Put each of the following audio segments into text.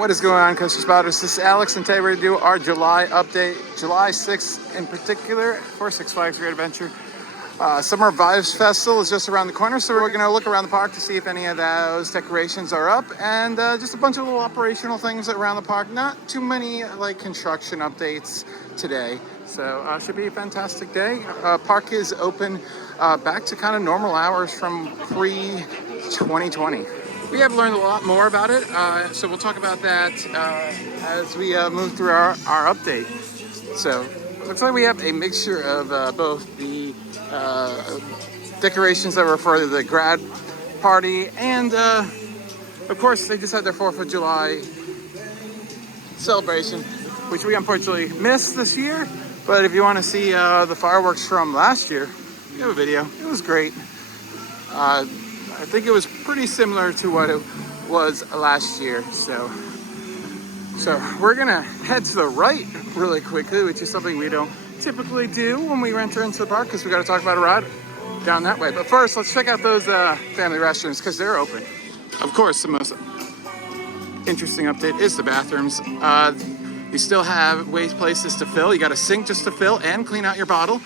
What is going on, Coaster Spotters? This is Alex, and today we're going to do our July update. July 6th in particular for Six Flags Great Adventure. Summer Vibes Festival is just around the corner, so we're going to look around the park to see if any of those decorations are up, and just a bunch of little operational things around the park. Not too many like construction updates today, so should be a fantastic day. Park is open back to kind of normal hours from pre-2020. We have learned a lot more about it, so we'll talk about that as we move through our update. So it looks like we have a mixture of both the decorations that were for the grad party, and of course they just had their 4th of July celebration, which we unfortunately missed this year. But if you want to see the fireworks from last year, we have a video. It was great. I think it was pretty similar to what it was last year. So we're gonna head to the right really quickly, which is something we don't typically do when we enter into the park, because we got to talk about a ride down that way. But first, let's check out those family restrooms, because they're open. Of course, the most interesting update is the bathrooms. You still have places to fill. You got a sink just to fill and clean out your bottle,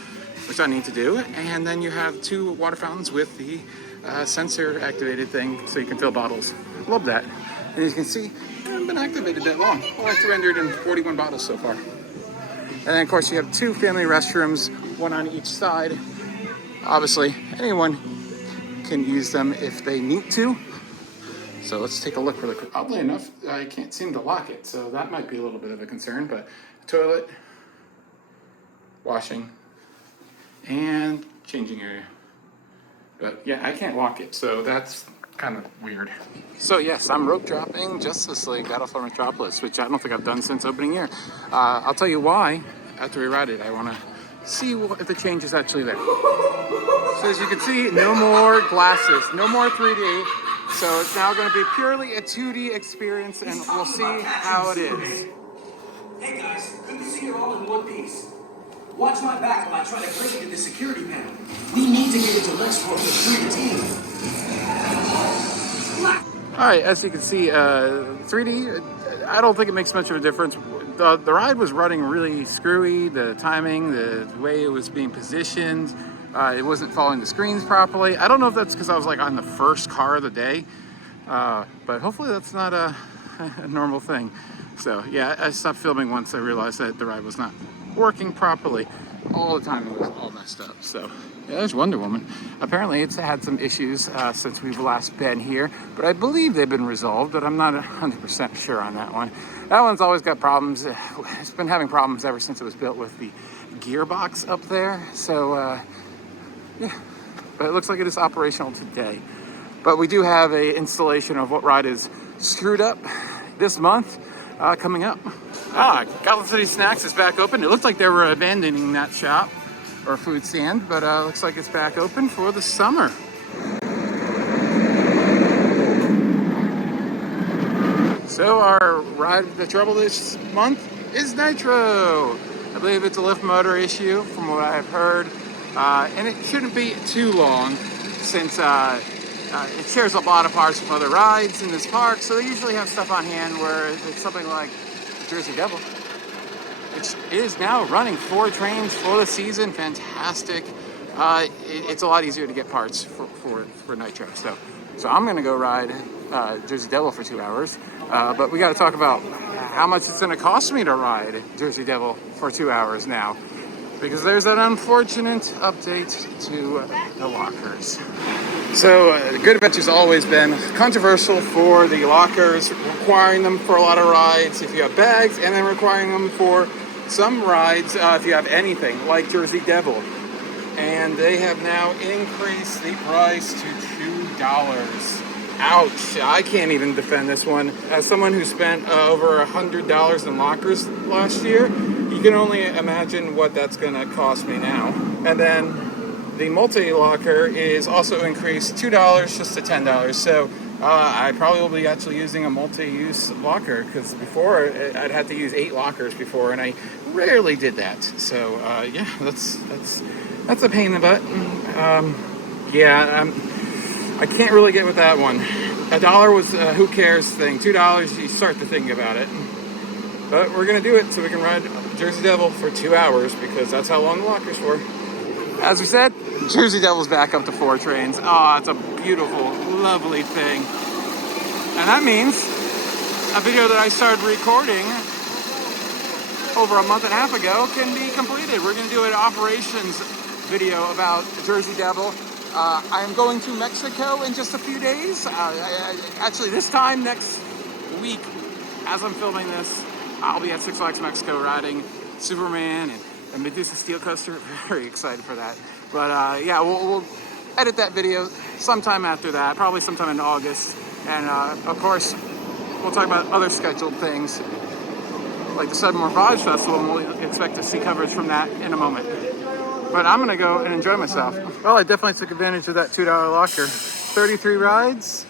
which I need to do. And then you have 2 water fountains with the sensor activated thing, so you can fill bottles. Love that. And as you can see, I haven't been activated that long. Only 341 bottles so far. And then of course you have 2 family restrooms, 1 on each side. Obviously, anyone can use them if they need to. So let's take a look really quick. Oddly enough, I can't seem to lock it, so that might be a little bit of a concern. But toilet, washing, and changing area. But yeah, I can't lock it, so that's kind of weird. So yes, I'm rope dropping Justice League Battle for Metropolis, which I don't think I've done since opening year. I'll tell you why after we ride it. I want to see if the change is actually there. So as you can see, no more glasses, no more 3D. So it's now going to be purely a 2D experience, and we'll see how it is. Hey guys, good to see you're all in one piece. Watch my back while I try to break into the security panel. We need to get into Lexport with 3 team. Alright, as you can see, 3D, I don't think it makes much of a difference. The ride was running really screwy, the timing, the way it was being positioned, it wasn't following the screens properly. I don't know if that's because I was like on the first car of the day, but hopefully that's not a normal thing. So yeah, I stopped filming once I realized that the ride was not working properly. All the time it was all messed up. So yeah, there's Wonder Woman. Apparently it's had some issues since we've last been here, but I believe they've been resolved, but I'm not 100% sure on that one. That one's always got problems. It's been having problems ever since it was built with the gearbox up there. So yeah, but it looks like it is operational today. But we do have a installation of what ride is screwed up this month coming up. Goblin City Snacks is back open. It looked like they were abandoning that shop or food stand, but looks like it's back open for the summer. So our ride of the trouble this month is Nitro. I believe it's a lift motor issue from what I've heard, and it shouldn't be too long since it shares a lot of parts from other rides in this park, so they usually have stuff on hand where it's something like Jersey Devil, which is now running 4 trains for the season. Fantastic. It's a lot easier to get parts for Nitro. So I'm going to go ride Jersey Devil for 2 hours. But we got to talk about how much it's going to cost me to ride Jersey Devil for 2 hours now, because there's an unfortunate update to the lockers. So Good Adventure's always been controversial for the lockers, requiring them for a lot of rides if you have bags, and then requiring them for some rides if you have anything, like Jersey Devil. And they have now increased the price to $2. Ouch, I can't even defend this one. As someone who spent over $100 in lockers last year, you can only imagine what that's gonna cost me now. And then the multi-locker is also increased $2 just to $10. So I probably will be actually using a multi-use locker, because before I'd had to use 8 lockers before, and I rarely did that. So yeah, that's a pain in the butt. Yeah, I can't really get with that one. $1 was a who cares thing. $2, you start to think about it. But we're gonna do it so we can ride Jersey Devil for 2 hours because that's how long the locker's for. As we said, Jersey Devil's back up to 4 trains. Oh, it's a beautiful, lovely thing. And that means a video that I started recording over a month and a half ago can be completed. We're gonna do an operations video about Jersey Devil. I am going to Mexico in just a few days. Actually, this time next week, as I'm filming this, I'll be at Six Flags Mexico riding Superman and Medusa Steel Coaster. Very excited for that. But yeah, we'll edit that video sometime after that, probably sometime in August. And of course, we'll talk about other scheduled things like the Sudden More Vibes Festival, and we'll expect to see coverage from that in a moment. But I'm gonna go and enjoy myself. Well, I definitely took advantage of that $2 locker. 33 rides.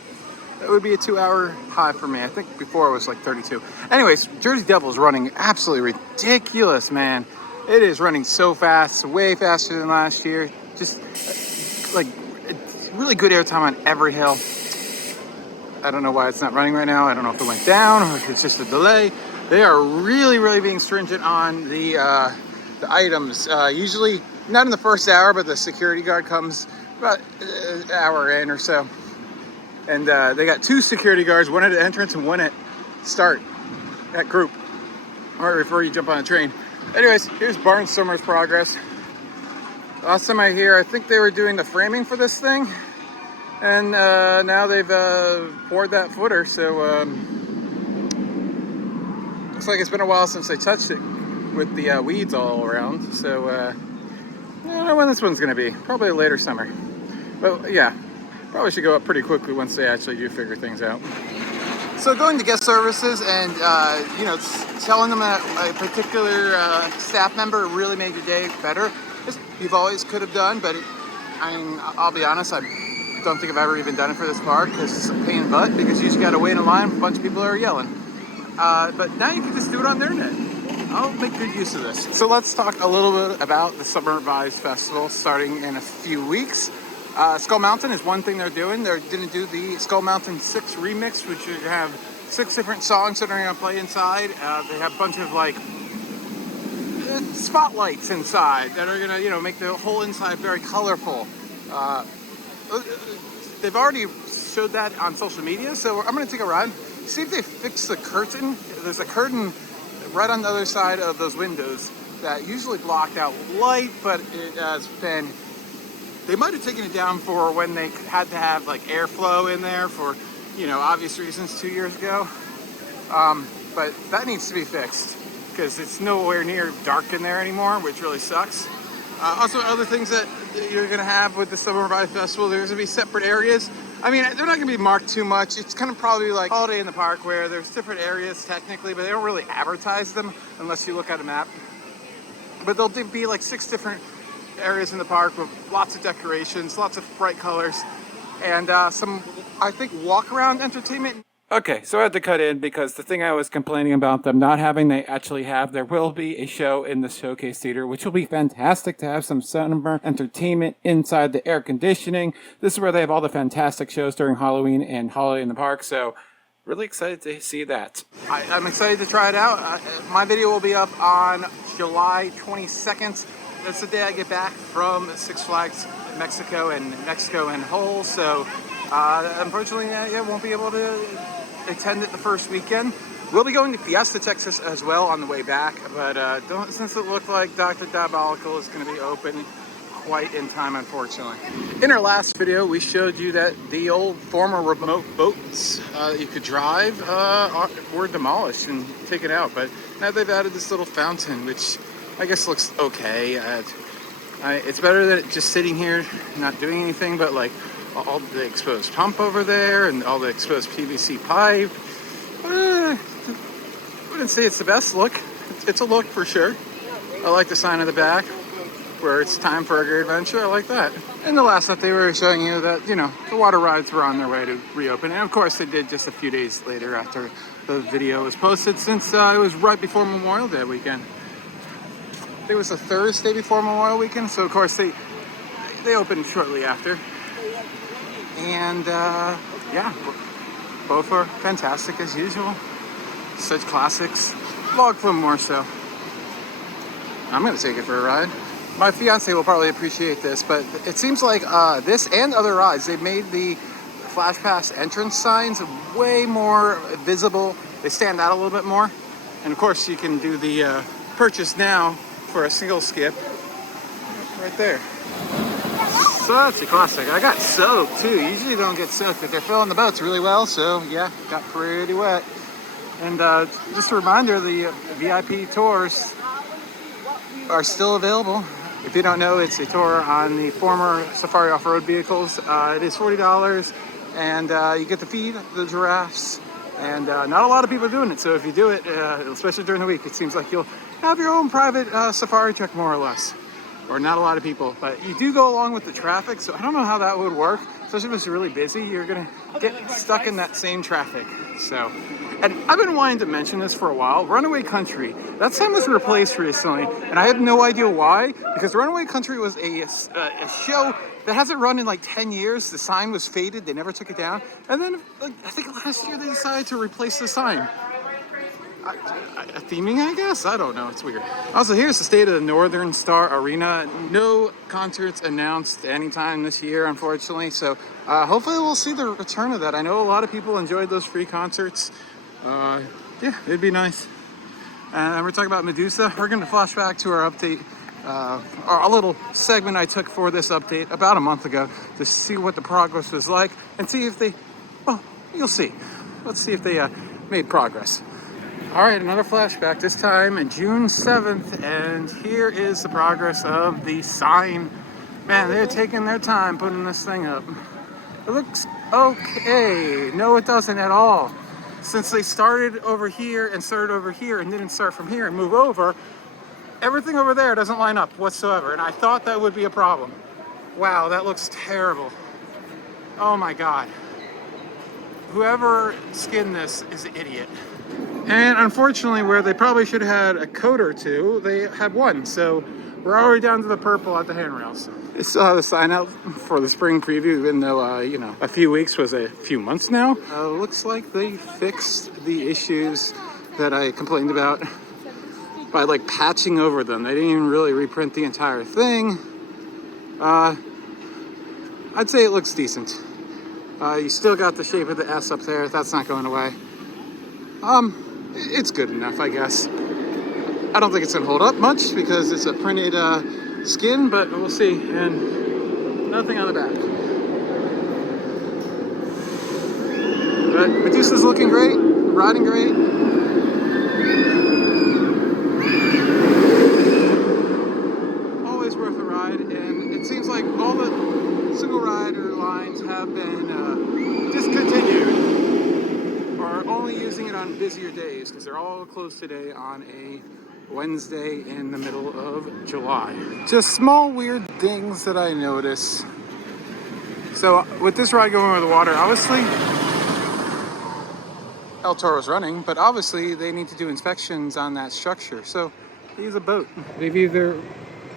That would be a 2-hour high for me. I think before it was like 32. Anyways, Jersey Devil is running absolutely ridiculous, man. It is running so fast, way faster than last year. Just like really good airtime on every hill. I don't know why it's not running right now. I don't know if it went down or if it's just a delay. They are really, really being stringent on the items. Usually not in the first hour, but the security guard comes about an hour in or so. And they got 2 security guards, one at the entrance and one at start, that group, right before you jump on a train. Anyways, here's Barnstormer's progress. Last time I hear, I think they were doing the framing for this thing. And now they've poured that footer, so looks like it's been a while since they touched it with the weeds all around. So I don't know when this one's gonna be, probably later summer. But yeah. Probably should go up pretty quickly once they actually do figure things out. So going to guest services and you know, telling them that a particular staff member really made your day better, you've always could have done, but I mean, I'll be honest, I don't think I've ever even done it for this park because it's a pain in the butt because you just got to wait in line, a bunch of people are yelling. But now you can just do it on their net. I'll make good use of this. So let's talk a little bit about the Summer Vibes Festival starting in a few weeks. Skull Mountain is one thing they're doing. They're going to do the Skull Mountain 6 remix, which you're going to have 6 different songs that are going to play inside. They have a bunch of like spotlights inside that are going to, you know, make the whole inside very colorful. They've already showed that on social media, so I'm going to take a ride, see if they fix the curtain. There's a curtain right on the other side of those windows that usually blocked out light, but it has been... They might have taken it down for when they had to have like airflow in there for, you know, obvious reasons 2 years ago. But that needs to be fixed because it's nowhere near dark in there anymore, which really sucks. Also, other things that you're gonna have with the Summer Vibe Festival, there's gonna be separate areas. I mean, they're not gonna be marked too much. It's kind of probably like Holiday in the Park where there's different areas technically, but they don't really advertise them unless you look at a map. But there'll be like 6 different areas in the park with lots of decorations, lots of bright colors, and some, I think, walk-around entertainment. Okay, so I had to cut in because the thing I was complaining about them not having, they actually have. There will be a show in the Showcase Theater, which will be fantastic to have some summer entertainment inside the air conditioning. This is where they have all the fantastic shows during Halloween and Holiday in the Park, so really excited to see that. I'm excited to try it out. My video will be up on July 22nd. That's the day I get back from Six Flags Mexico and Hull, so unfortunately I won't be able to attend it the first weekend. We'll be going to Fiesta, Texas as well on the way back, but since it looked like Dr. Diabolical is going to be open quite in time, unfortunately. In our last video, we showed you that the old former remote boats that you could drive were demolished and taken out, but now they've added this little fountain, which I guess looks okay. It's better than just sitting here not doing anything, but like all the exposed pump over there and all the exposed PVC pipe. I wouldn't say it's the best look. It's a look for sure. I like the sign on the back where it's time for a great adventure. I like that. In the last update, we were showing you that, you know, the water rides were on their way to reopen. And of course they did just a few days later after the video was posted, since it was right before Memorial Day weekend. It was a Thursday before Memorial Weekend, so of course they opened shortly after. And yeah, Both are fantastic as usual. Such classics. Log flume more so. I'm gonna take it for a ride. My fiance will probably appreciate this, but it seems like this and other rides, they've made the Flash Pass entrance signs way more visible. They stand out a little bit more. And of course, you can do the purchase now for a single skip right there. Such a classic. I got soaked too. Usually don't get soaked, but they're filling the boats really well, so yeah, got pretty wet. And just a reminder, the VIP tours are still available. If you don't know, it's a tour on the former Safari off-road vehicles. It is $40, and you get to feed the giraffes. And not a lot of people are doing it, so if you do it, especially during the week, it seems like you'll have your own private safari truck, more or less. Or not a lot of people, but you do go along with the traffic, so I don't know how that would work. Especially if it's really busy, you're gonna get stuck in that same traffic. So, and I've been wanting to mention this for a while. Runaway Country, that sign was replaced recently, and I have no idea why, because Runaway Country was a show that hasn't run in like 10 years. The sign was faded, they never took it down. And then like, I think last year they decided to replace the sign. Theming, I guess? I don't know. It's weird. Also, here's the state of the Northern Star Arena. No concerts announced anytime this year, unfortunately. So hopefully we'll see the return of that. I know a lot of people enjoyed those free concerts. Yeah, it'd be nice. And we're talking about Medusa. We're going to flash back to our update, or a little segment I took for this update about a month ago to see what the progress was like and see if they, well, you'll see. Let's see if they made progress. All right, another flashback, this time in June 7th, and here is the progress of the sign. Man, they're taking their time putting this thing up. It looks okay. No, it doesn't at all. Since they started over here and didn't start from here and move over, everything over there doesn't line up whatsoever, and I thought that would be a problem. Wow, that looks terrible. Oh my God. Whoever skinned this is an idiot. And unfortunately, where they probably should have had a coat or two, they have one. So we're already down to the purple at the handrails. I still have the sign out for the spring preview, even though, you know, a few weeks was a few months now. Looks like they fixed the issues that I complained about by like patching over them. They didn't even really reprint the entire thing. I'd say it looks decent. You still got the shape of the S up there. That's not going away. It's good enough, I guess. I don't think it's gonna hold up much because it's a printed skin, but we'll see. And nothing on the back. But Medusa's looking great, riding great. Always worth a ride, and it seems like all the single rider lines have been discontinued. Are only using it on busier days because they're all closed today on a Wednesday in the middle of July. Just small weird things that I notice. So with this ride going over the water, obviously El Toro's running, but obviously they need to do inspections on that structure. So they use a boat. They've either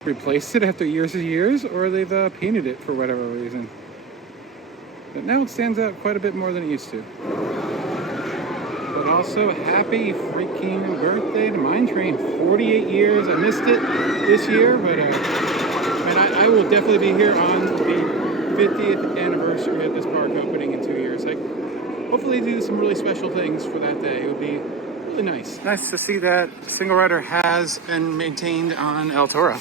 replaced it after years and years, or they've painted it for whatever reason. But now it stands out quite a bit more than it used to. But also, happy freaking birthday to Mine Train. 48 years. I missed it this year, but and I will definitely be here on the 50th anniversary of this park opening in 2 years. Like, hopefully do some really special things for that day. It would be really nice. Nice to see that single rider has been maintained on El Toro.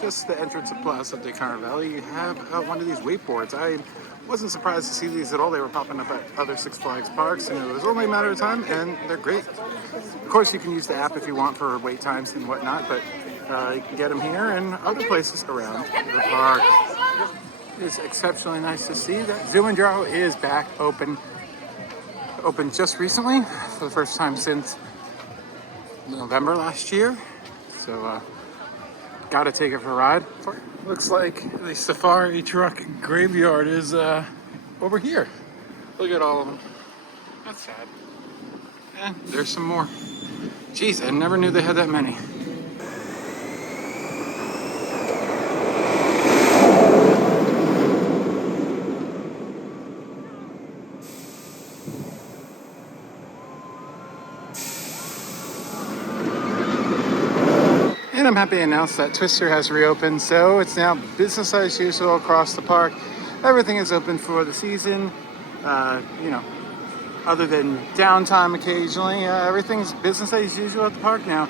Just the entrance of Plaza de Carnaval, you have one of these wakeboards. I wasn't surprised to see these at all. They were popping up at other Six Flags parks, and it was only a matter of time, and they're great. Of course, you can use the app if you want for wait times and whatnot, but you can get them here and other places around the park. It's exceptionally nice to see that Zoo and Draw is back open. Opened just recently for the first time since November last year. So, gotta take it for a ride. Looks like the safari truck graveyard is over here. Look at all of them. That's sad. And there's some more. Jeez, I never knew they had that many. And I'm happy to announce that Twister has reopened, so it's now business as usual across the park. Everything is open for the season. You know, other than downtime occasionally, everything's business as usual at the park now.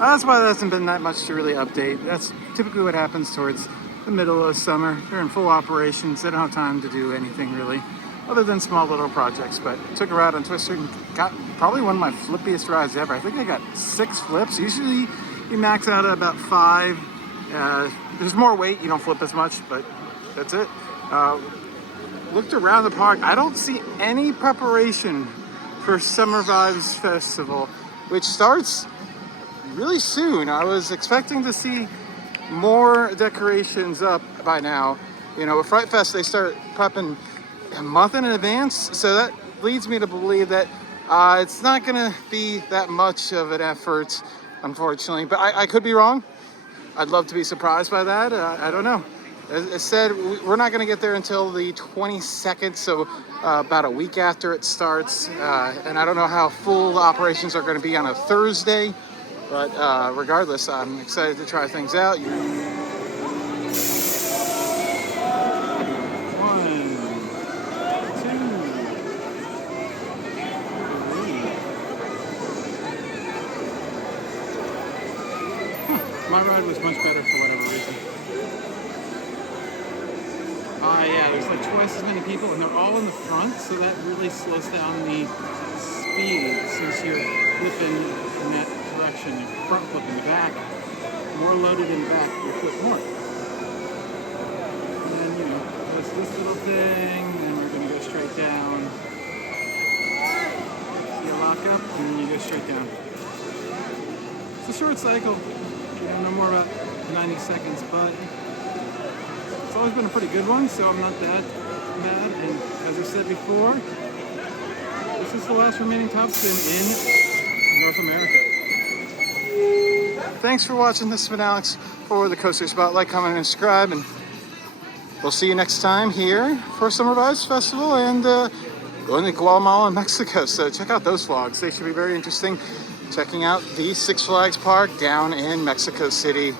That's why there hasn't been that much to really update. That's typically what happens towards the middle of summer. They're in full operations. They don't have time to do anything really, other than small little projects. But took a ride on Twister and got probably one of my flippiest rides ever. I think I got 6 flips. Usually you max out at about 5. There's more weight, you don't flip as much, but that's it. Looked around the park. I don't see any preparation for Summer Vibes Festival, which starts really soon. I was expecting to see more decorations up by now. You know, with Fright Fest, they start prepping a month in advance, so that leads me to believe that it's not going to be that much of an effort, unfortunately. But I could be wrong. I'd love to be surprised by that. I don't know. As I said, we're not going to get there until the 22nd, so about a week after it starts. And I don't know how full operations are going to be on a Thursday, but regardless, I'm excited to try things out. My ride was much better for whatever reason. Yeah, there's like twice as many people, and they're all in the front, so that really slows down the speed since you're flipping in that direction. You're front flipping back, more loaded in the back, you flip more. And then, you know, there's this little thing, and we're going to go straight down. You lock up, and then you go straight down. It's a short cycle. You know, no more about 90 seconds, but it's always been a pretty good one, so I'm not that mad. And as I said before, this is the last remaining Top Spin in North America. Thanks for watching. This has been Alex for the Coaster Spotlight. Comment and subscribe, and we'll see you next time here for Summer Vibes Festival and going to Guatemala and Mexico. So check out those vlogs. They should be very interesting. Checking out the Six Flags Park down in Mexico City.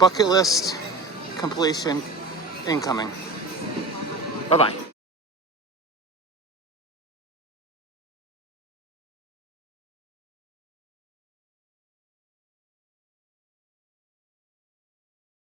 Bucket list completion incoming. Bye-bye.